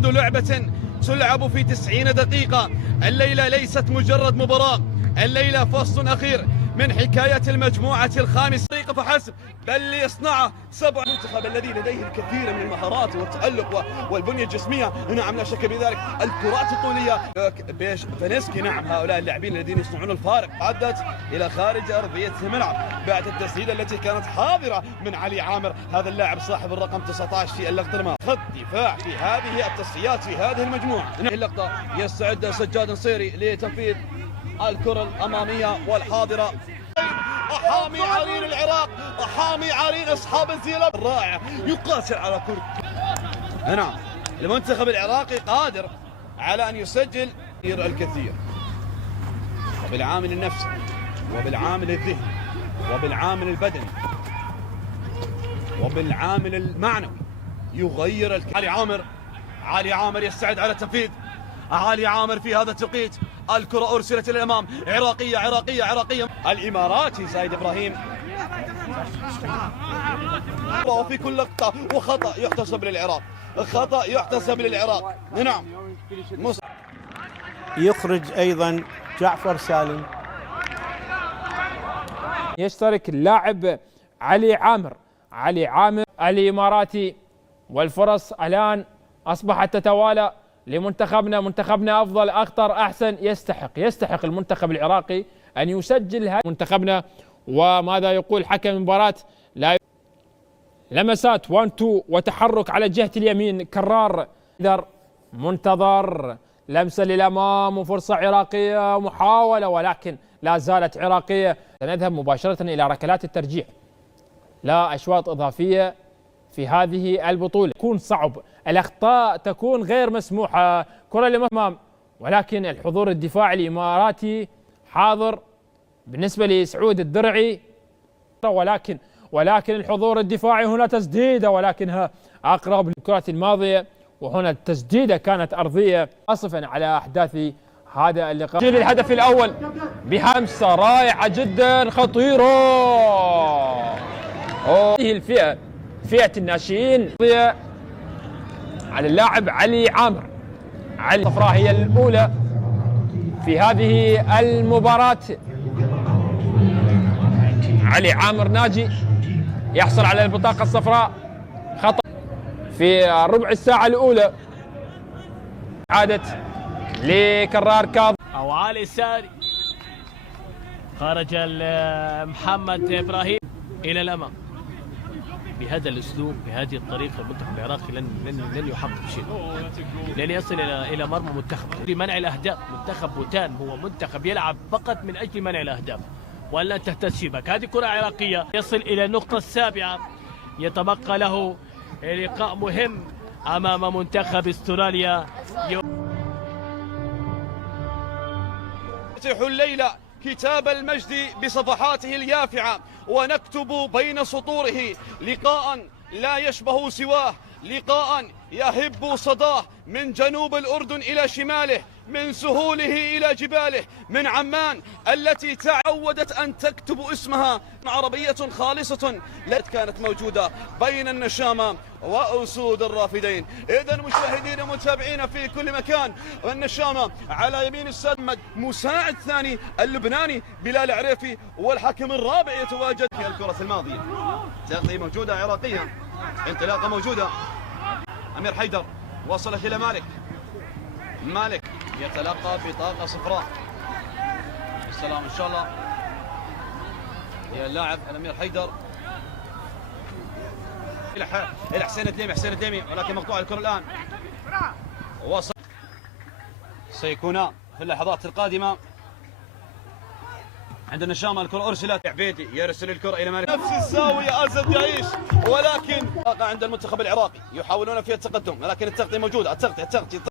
تبدو لعبة تلعب في 90 دقيقة. الليلة ليست مجرد مباراة، الليلة فصل أخير من حكاية المجموعة الخامسة دقيقة فحسب، بل ليصنعه 7 المنتخب الذي لديه الكثير من المهارات والتألق والبنية الجسمية. نعم لا شك بذلك. الكرات الطولية بيش فانيسكي، نعم هؤلاء اللاعبين الذين يصنعون الفارق. عدت إلى خارج أرضية الملعب بعد التسديدة التي كانت حاضرة من علي عامر، هذا اللاعب صاحب الرقم 19 في اللقطة الماضية. خط دفاع في هذه التسديدات في هذه المجموعة. اللقطة يستعد سجاد نصيري لتنفيذ الكرة الأمامية والحاضرة. حامي عرين العراق، حامي عرين أصحاب الزيلة الرائع، يقاتل على كرة. نعم المنتخب العراقي قادر على أن يسجل الكثير، وبالعامل النفسي وبالعامل الذهني وبالعامل البدني وبالعامل المعنوي يغير علي عامر يستعد على التنفيذ. علي عامر في هذا التوقيت، الكرة أرسلت إلى الأمام، عراقية الإماراتي زايد إبراهيم، وفي كل لقطة وخطأ يحتسب للعراق، خطأ يحتسب للعراق. نعم يخرج أيضا جعفر سالم. يشترك اللاعب علي عامر الإماراتي، والفرص الآن أصبحت تتوالى لمنتخبنا. منتخبنا أفضل، أخطر، أحسن، يستحق المنتخب العراقي أن يسجل منتخبنا. وماذا يقول حكم المباراة؟ لا لمسات 1-2 وتحرك على جهة اليمين، كرار منتظر، لمسة للأمام وفرصة عراقية، محاولة ولكن لا زالت عراقية. سنذهب مباشرة إلى ركلات الترجيح، لا أشواط إضافية في هذه البطولة. يكون صعب، الأخطاء تكون غير مسموحة، كرة للأمام، ولكن الحضور الدفاعي الإماراتي حاضر بالنسبة لسعود الدرعي، ولكن الحضور الدفاعي هنا تسديدة ولكنها أقرب للكرة الماضية، وهنا التسديدة كانت أرضية. آسفا على أحداث هذا اللقاء. الهدف الأول بهمسة رائعة جدا خطيرة. هذه فئة الناشئين على اللاعب علي عامر. الصفراء هي الأولى في هذه المباراة. علي عامر ناجي يحصل على البطاقة الصفراء، خطأ في ربع الساعة الأولى. عادت لكرار كاظم أو علي الساري، خرج محمد إبراهيم إلى الأمام. بهذا الاسلوب بهذه الطريقه المنتخب العراقي لن يحقق شيء، لن يصل الى مرمى منتخب لمنع الاهداف. منتخب بوتان هو منتخب يلعب فقط من اجل منع الاهداف ولا تهتز شباك. هذه كره عراقيه، يصل الى النقطه السابعه، يتبقى له لقاء مهم امام منتخب استراليا. نفتح الليلة كتاب المجد بصفحاته اليافعة، ونكتب بين سطوره لقاء لا يشبه سواه، لقاء يهب صداه من جنوب الأردن إلى شماله، من سهوله إلى جباله، من عمان التي تعودت أن تكتب اسمها عربية خالصة كانت موجودة بين النشامة وأسود الرافدين. إذن مشاهدين ومتابعين في كل مكان، النشامة على يمين السد، مساعد ثاني اللبناني بلال عريفي، والحكم الرابع يتواجد في الكرة الماضية. تغطية موجودة عراقية، انطلاقة موجودة. أمير حيدر وصلت إلى مالك يتلقى بطاقة صفراء. السلام إن شاء الله يا اللاعب الأمير حيدر إلى حسين الديمي ولكن مقطوع الكرة الآن. وصل سيكون في اللحظات القادمة عند النشامة. الكرة أرسلت، عبيدي يرسل الكرة إلى مالك، نفس الزاوية أزد يعيش، ولكن عند المنتخب العراقي يحاولون في التقدم، ولكن التغطية موجودة. التغطية